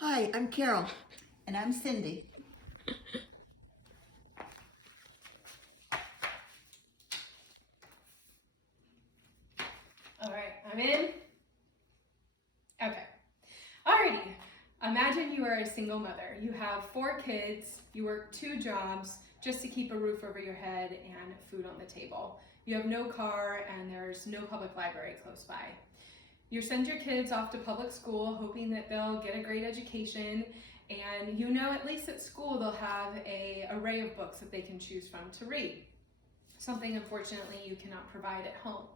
Hi, I'm Carol. And I'm Cindy. All right, I'm in. Okay. Alrighty. Imagine you are a single mother. You have 4 kids, you work 2 jobs just to keep a roof over your head and food on the table. You have no car and there's no public library close by. You send your kids off to public school hoping that they'll get a great education, and you know at least at school they'll have an array of books that they can choose from to read. Something unfortunately you cannot provide at home.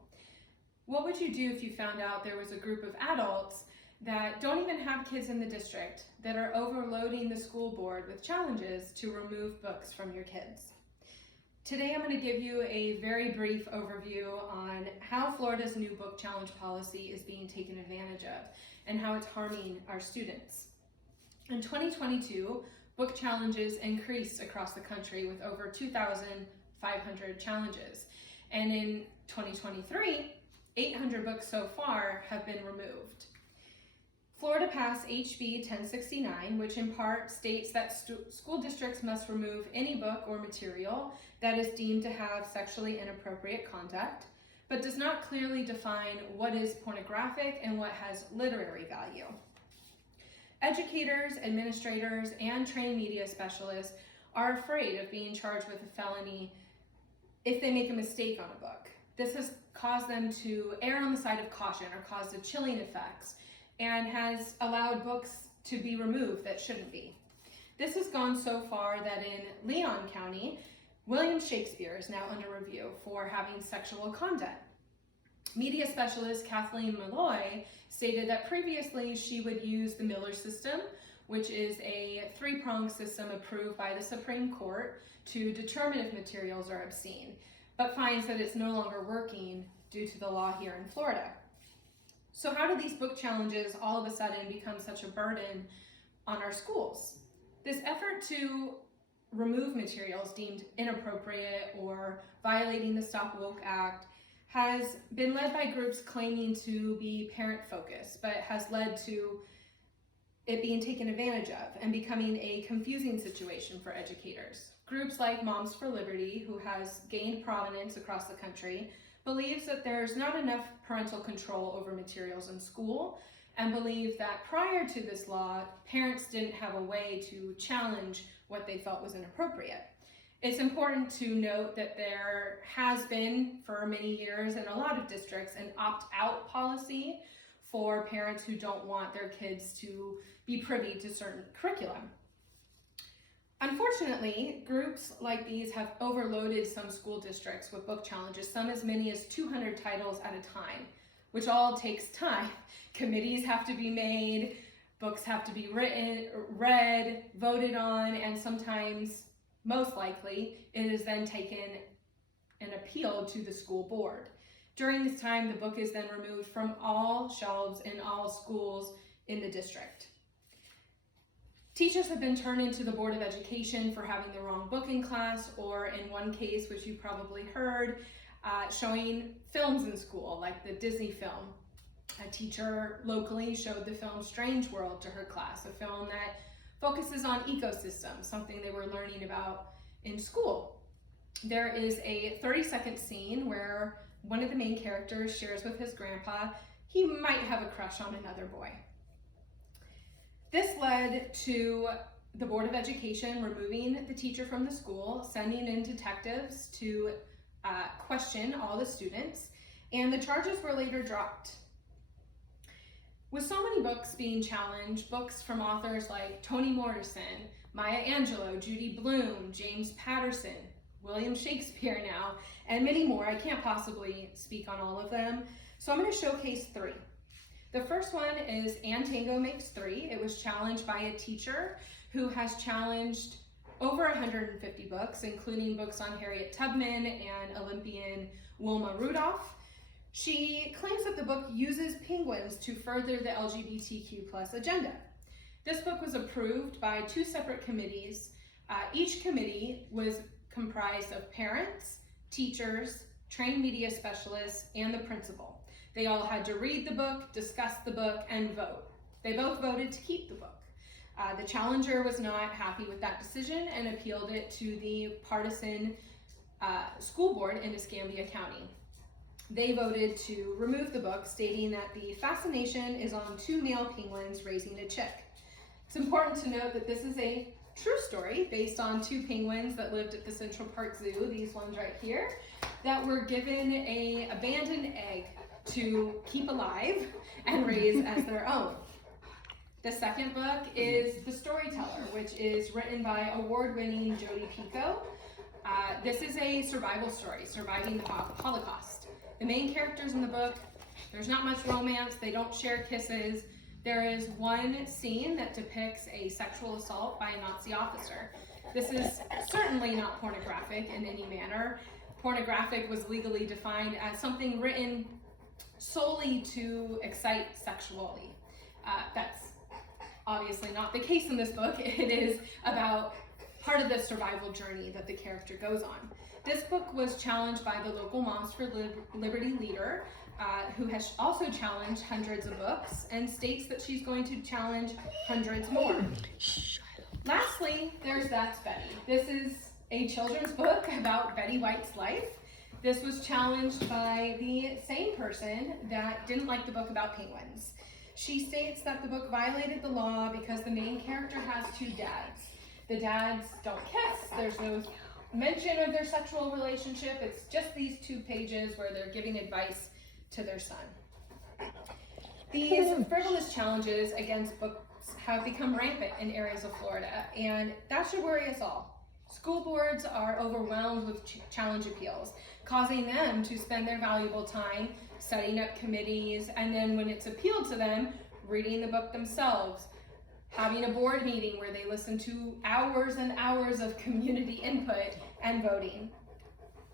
What would you do if you found out there was a group of adults that don't even have kids in the district that are overloading the school board with challenges to remove books from your kids? Today I'm going to give you a very brief overview on how Florida's new book challenge policy is being taken advantage of and how it's harming our students. In 2022, book challenges increased across the country with over 2,500 challenges. And in 2023, 800 books so far have been removed. Florida passed HB 1069, which in part states that school districts must remove any book or material that is deemed to have sexually inappropriate content, but does not clearly define what is pornographic and what has literary value. Educators, administrators, and trained media specialists are afraid of being charged with a felony if they make a mistake on a book. This has caused them to err on the side of caution or caused a chilling effects, and has allowed books to be removed that shouldn't be. This has gone so far that in Leon County, William Shakespeare is now under review for having sexual content. Media specialist Kathleen Malloy stated that previously she would use the Miller system, which is a 3-pronged system approved by the Supreme Court to determine if materials are obscene, but finds that it's no longer working due to the law here in Florida. So how do these book challenges all of a sudden become such a burden on our schools? This effort to remove materials deemed inappropriate or violating the Stop Woke Act has been led by groups claiming to be parent-focused, but has led to it being taken advantage of and becoming a confusing situation for educators. Groups like Moms for Liberty, who has gained prominence across the country, believes that there's not enough parental control over materials in school, and believe that prior to this law, parents didn't have a way to challenge what they felt was inappropriate. It's important to note that there has been, for many years in a lot of districts, an opt-out policy for parents who don't want their kids to be privy to certain curriculum. Unfortunately, groups like these have overloaded some school districts with book challenges, some as many as 200 titles at a time, which all takes time. Committees have to be made, books have to be written, read, voted on, and sometimes, most likely, it is then taken and appealed to the school board. During this time, the book is then removed from all shelves in all schools in the district. Teachers have been turned into the Board of Education for having the wrong book in class, or in one case, which you probably heard, showing films in school, like the Disney film. A teacher locally showed the film Strange World to her class, a film that focuses on ecosystems, something they were learning about in school. There is a 30-second scene where one of the main characters shares with his grandpa he might have a crush on another boy. This led to the Board of Education removing the teacher from the school, sending in detectives to question all the students, and the charges were later dropped. With so many books being challenged, books from authors like Toni Morrison, Maya Angelou, Judy Blume, James Patterson, William Shakespeare now, and many more, I can't possibly speak on all of them, so I'm going to showcase 3. The first one is And Tango Makes 3. It was challenged by a teacher who has challenged over 150 books, including books on Harriet Tubman and Olympian Wilma Rudolph. She claims that the book uses penguins to further the LGBTQ+ agenda. This book was approved by 2 separate committees. Each committee was comprised of parents, teachers, trained media specialists, and the principal. They all had to read the book, discuss the book, and vote. They both voted to keep the book. The challenger was not happy with that decision and appealed it to the partisan school board in Escambia County. They voted to remove the book, stating that the fascination is on two male penguins raising a chick. It's important to note that this is a true story based on two penguins that lived at the Central Park Zoo, these ones right here, that were given an abandoned egg to keep alive and raise as their own. The second book is The Storyteller, which is written by award-winning Jodi Picoult. This is a survival story, surviving the Holocaust. The main characters in the book, there's not much romance, they don't share kisses. There is one scene that depicts a sexual assault by a Nazi officer. This is certainly not pornographic in any manner. Pornographic was legally defined as something written solely to excite sexually. That's obviously not the case in this book. It is about part of the survival journey that the character goes on. This book was challenged by the local Moms for Liberty leader, who has also challenged hundreds of books and states that she's going to challenge hundreds more. Lastly, there's That's Betty. This is a children's book about Betty White's life. This was challenged by the same person that didn't like the book about penguins. She states that the book violated the law because the main character has two dads. The dads don't kiss, there's no mention of their sexual relationship, it's just these 2 pages where they're giving advice to their son. These frivolous challenges against books have become rampant in areas of Florida, and that should worry us all. School boards are overwhelmed with challenge appeals, causing them to spend their valuable time setting up committees, and then when it's appealed to them, reading the book themselves, having a board meeting where they listen to hours and hours of community input and voting.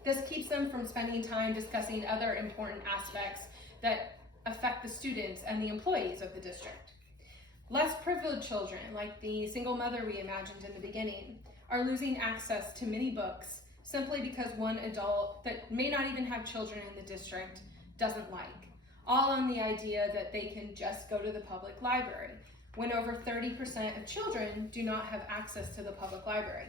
This keeps them from spending time discussing other important aspects that affect the students and the employees of the district. Less privileged children, like the single mother we imagined in the beginning, are losing access to many books simply because one adult that may not even have children in the district doesn't like, all on the idea that they can just go to the public library, when over 30% of children do not have access to the public library.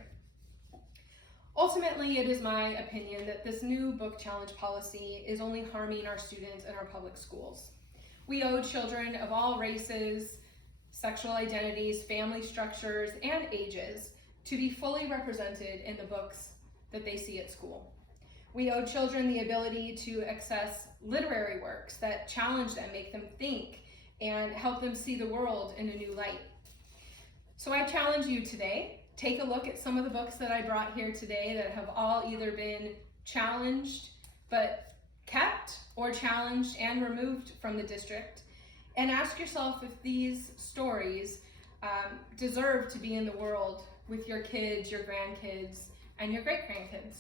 Ultimately, it is my opinion that this new book challenge policy is only harming our students in our public schools. We owe children of all races, sexual identities, family structures, and ages to be fully represented in the books that they see at school. We owe children the ability to access literary works that challenge them, make them think, and help them see the world in a new light. So I challenge you today, take a look at some of the books that I brought here today that have all either been challenged but kept, or challenged and removed from the district, and ask yourself if these stories deserve to be in the world with your kids, your grandkids, and your great-grandkids.